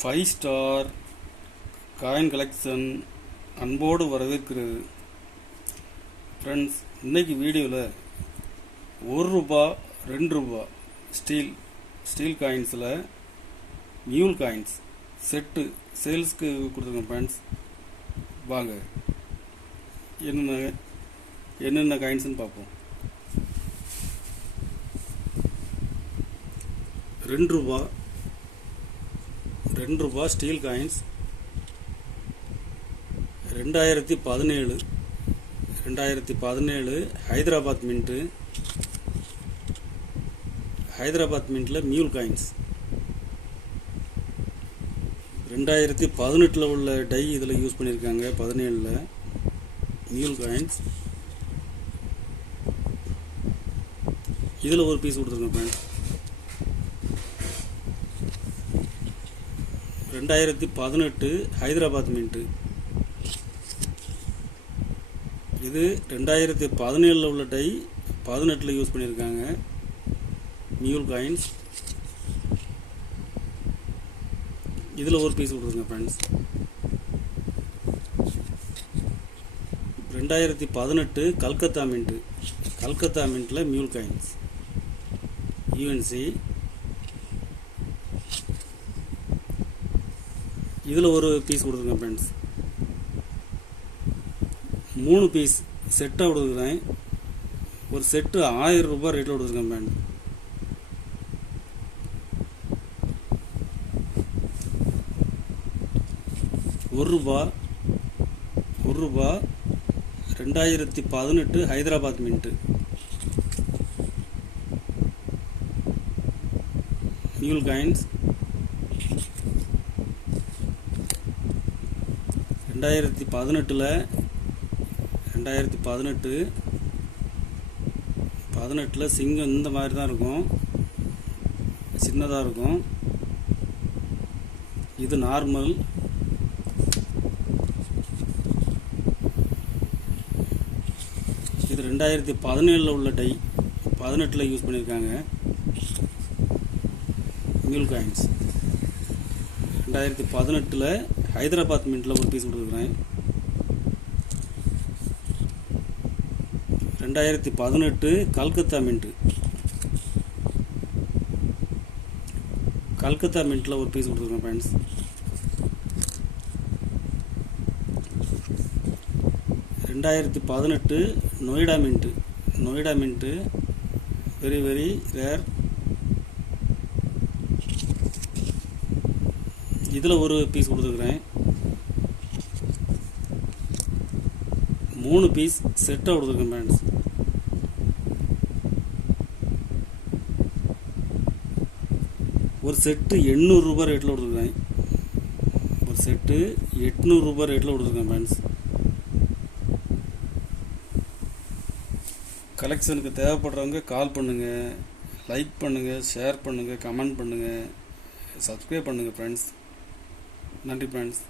5 star coin collection அன்போடு வரவேற்கிறது. Friends, இன்னைக்கு வீடியோவில் ₹1 ₹2 ஸ்டீல் காயின்ஸில் மியூல் காயின்ஸ் செட்டு சேல்ஸ்க்கு கொடுத்துருங்க. ஃப்ரெண்ட்ஸ், வாங்க என்னென்ன காயின்ஸ்னு பார்ப்போம். ₹2 ஸ்டீல் காயின்ஸ் 2017 ஹைதராபாத் மின்ட்டில் மியூல் காயின்ஸ். 2018 உள்ள டை இதில் யூஸ் பண்ணியிருக்காங்க. 17 மியூல் காயின்ஸ். இதில் ஒரு பீஸ் கொடுத்துருங்க ஃப்ரெண்ட்ஸ். 2018 ஹைதராபாத் மின்ட்டு. இது 2017 உள்ள டை 18 யூஸ் பண்ணியிருக்காங்க. மியூல் காயின்ஸ். இதில் ஒரு பீஸ் கொடுத்துருங்க ஃப்ரெண்ட்ஸ். 2018 கல்கத்தா மின்ட்டில் மியூல் காயின்ஸ். யூஎன்சி. இதில் ஒரு பீஸ் கொடுத்துருங்க ஃப்ரெண்ட்ஸ். 3 பீஸ் செட்டாக கொடுத்துருக்கேன். ஒரு செட்டு ₹1000 ரேட்டில் கொடுத்துருக்கேன் friends. ₹1 2018 Hyderabad mint mule coins. 2018 சிங்கம் இந்த மாதிரி தான் இருக்கும், சின்னதாக இருக்கும். இது நார்மல். இது 2017 உள்ள டை 18 யூஸ் பண்ணியிருக்காங்க. மியூல் காயின்ஸ். 2018 ஹைதராபாத் மின்ட்டில் ஒரு பீஸ் கொடுத்துருக்குறேன். 2018 கல்கத்தா மின்ட்டில் ஒரு பீஸ் கொடுத்துருக்கேன் friends. 2018 Noida mint very very rare. இதில் ஒரு பீஸ் கொடுத்துருக்குறேன். 3 பீஸ் செட்டாக கொடுத்துருக்கேன் ஃப்ரெண்ட்ஸ். ஒரு செட்டு ₹800 ரேட்டில் கொடுத்துருக்கேன். ஃப்ரெண்ட்ஸ். கலெக்ஷனுக்கு தேவைப்படுறவங்க கால் பண்ணுங்கள், லைக் பண்ணுங்கள், ஷேர் பண்ணுங்கள், கமெண்ட் பண்ணுங்கள், சப்ஸ்கிரைப் பண்ணுங்கள் ஃப்ரெண்ட்ஸ். நன்றி ஃப்ரெண்ட்ஸ்.